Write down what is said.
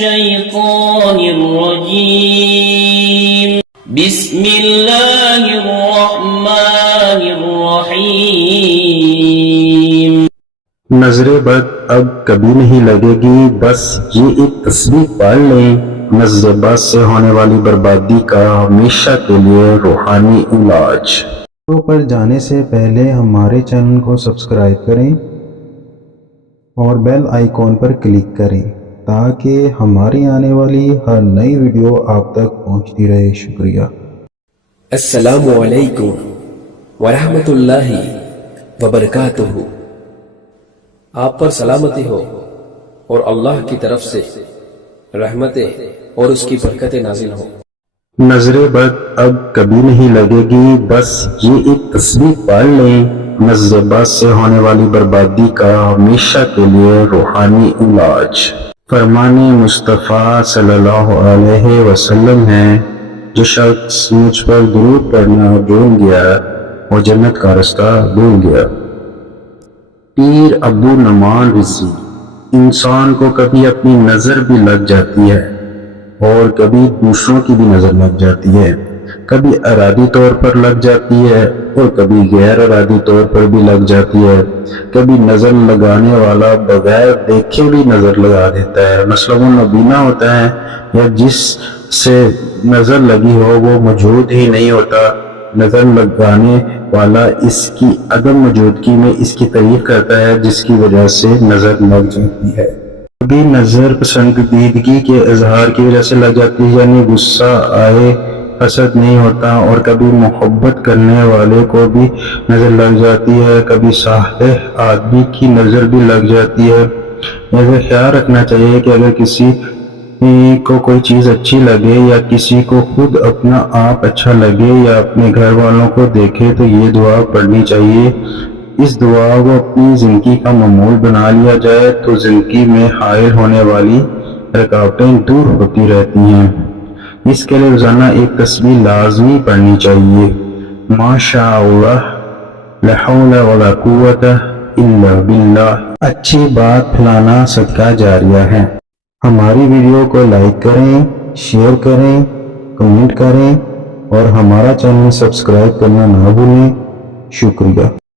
الشيطان الرجيم بسم الله الرحمن الرحيم نظر بد اب کبھی نہیں لگے گی، بس یہ ایک تصویر پال لیں۔ نظر بد سے ہونے والی بربادی کا ہمیشہ کے لیے روحانی علاج۔ ویڈیو پر جانے سے پہلے ہمارے چینل کو سبسکرائب کریں اور بیل آئیکن پر کلک کریں تاکہ ہماری آنے والی ہر نئی ویڈیو آپ تک پہنچتی رہے۔ شکریہ۔ السلام علیکم ورحمۃ اللہ وبرکاتہ۔ آپ پر سلامتی ہو اور اللہ کی طرف سے رحمتیں اور اس کی برکتیں نازل ہو۔ نظر بد اب کبھی نہیں لگے گی، بس یہ ایک تصویر پال لیں۔ نظر بد سے ہونے والی بربادی کا ہمیشہ کے لیے روحانی علاج۔ فرمان مصطفیٰ صلی اللہ علیہ وسلم ہے، جو شخص مجھ پر درود پڑھنا بھول گیا وہ جنت کا رستہ بھول گیا۔ پیر ابو نعمان رضی: انسان کو کبھی اپنی نظر بھی لگ جاتی ہے اور کبھی دوسروں کی بھی نظر لگ جاتی ہے، کبھی ارادی طور پر لگ جاتی ہے اور کبھی غیر ارادی طور پر بھی لگ جاتی ہے۔ کبھی نظر لگانے والا بغیر دیکھے بھی نظر لگا دیتا ہے، مثلا وہ نابینا ہوتا ہے یا جس سے نظر لگی ہو وہ موجود ہی نہیں ہوتا، نظر لگانے والا اس کی عدم موجودگی میں اس کی تعریف کرتا ہے جس کی وجہ سے نظر لگ جاتی ہے۔ کبھی نظر پسندیدگی کے اظہار کی وجہ سے لگ جاتی ہے، یعنی غصہ آئے حسد نہیں ہوتا، اور کبھی محبت کرنے والے کو بھی نظر لگ جاتی ہے، کبھی صالح آدمی کی نظر بھی لگ جاتی ہے۔ ایسا خیال رکھنا چاہیے کہ اگر کسی کو کوئی چیز اچھی لگے یا کسی کو خود اپنا آپ اچھا لگے یا اپنے گھر والوں کو دیکھے تو یہ دعا پڑھنی چاہیے۔ اس دعا کو اپنی زندگی کا معمول بنا لیا جائے تو زندگی میں حائل ہونے والی رکاوٹیں دور ہوتی رہتی ہیں۔ اس کے لیے روزانہ ایک تسبیح لازمی پڑھنی چاہیے، ما شاء اللہ لا حول ولا قوت الا باللہ۔ اچھی بات پھیلانا صدقہ جاریہ ہے۔ ہماری ویڈیو کو لائک کریں، شیئر کریں، کمنٹ کریں اور ہمارا چینل سبسکرائب کرنا نہ بھولیں۔ شکریہ۔